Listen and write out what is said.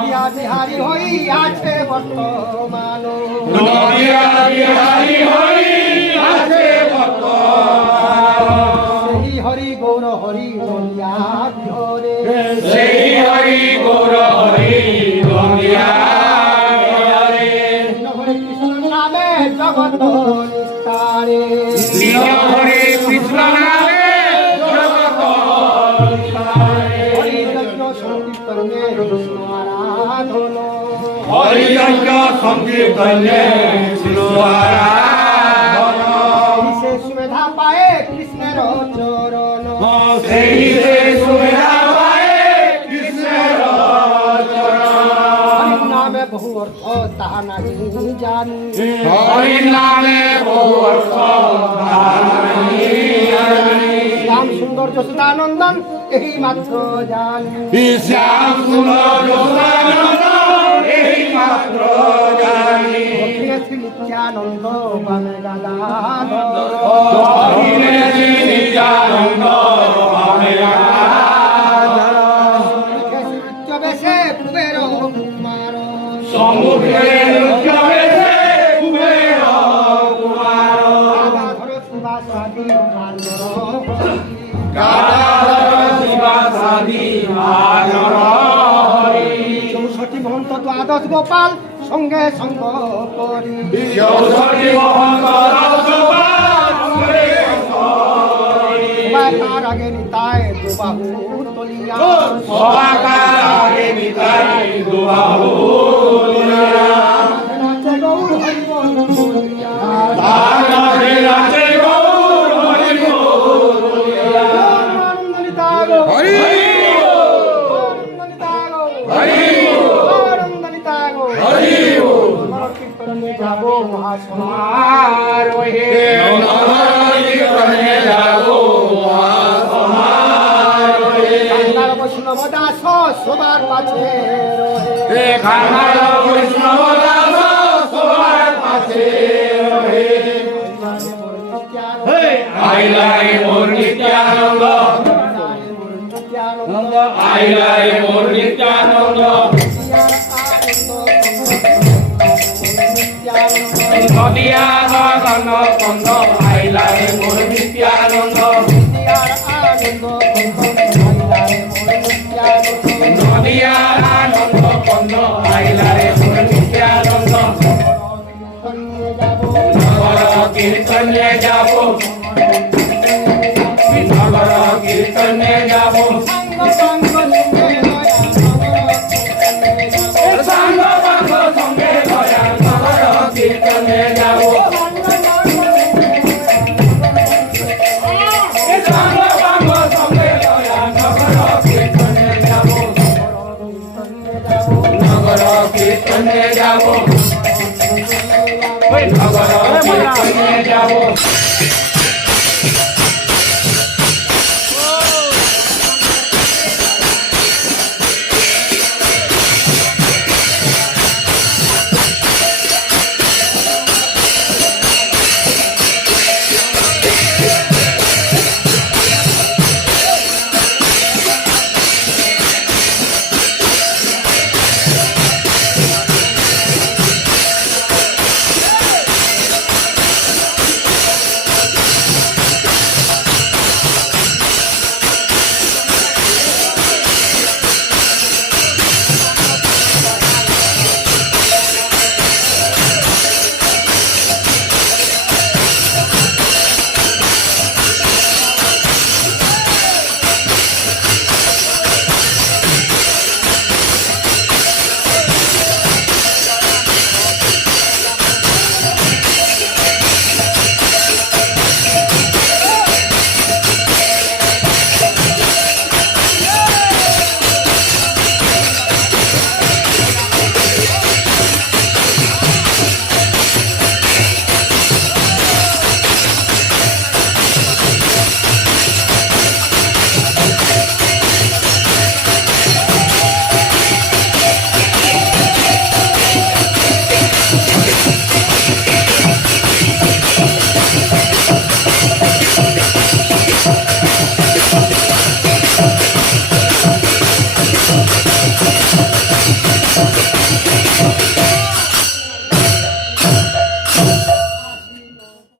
বিহারী হই আছে বর্তমান সেই হরি গৌর হরি গঙ্গা ধরে হরে কৃষ্ণ নামে জগত নিস্তারে হরি যজ্ঞ সংকীর্তনে বিষ্ণু আরাধন বিশেষ সুবিধা পায়ে কৃষ্ণের চরণ হরি নামে বহু অর্থ তাহা নাহি জানি শ্যাম সুন্দর যশোদানন্দন এই মাত্র জানি দক্ষিণে শ্রী নিত্যানন্দ বামে বেশে কুবের কুমার চৌষট্টি মহন্ত দ্বাদশ গোপাল সঙ্গে সঙ্গ করি তার আগে নিতায় দুবাহু তলিয়া নাচে গৌর হরিবল বলিয়া। আনন্দ নিতায় গো। আনন্দ নিতায় গো। আনন্দ নিতায় গো। নর কীর্তনে যাবো মহাসমারোহে। কান্নার বৈষ্ণব দাস সবার পাছে রহে। কীর্তনে যাব কীর্তনে যাব সঙ্গে দয়া নগর কীর্তনে যাব সঙ্গে দয়া নগর কীর্তনে যাব নগর কীর্তনে যাব নগর কীর্তনে যাব